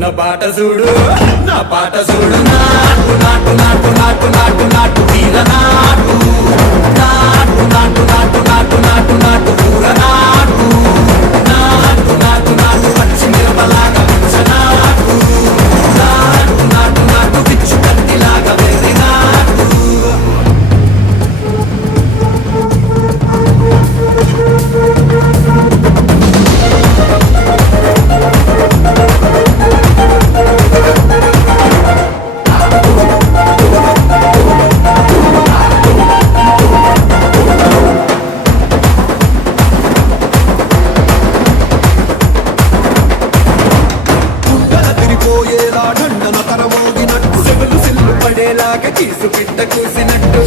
నా పాట చూడు నా పాట చూడు నాటు నాటు నాటు నాటు నాటు నాటు తీర నాటు నాటు నాటు నాటు నాటు నాటు నాటు కూర నాటు నాటు నాటు నాటు పచ్చి మిరపలాగా పిచ్చ నాటు నాటు నాటు నాటు పిచ్చు కత్తిలాగా వెర్రి నాటు ఢండన తరమోగినట్టు సెవలు సిల్లు పడేలాగా కీసు పిట్ట కూసినట్టు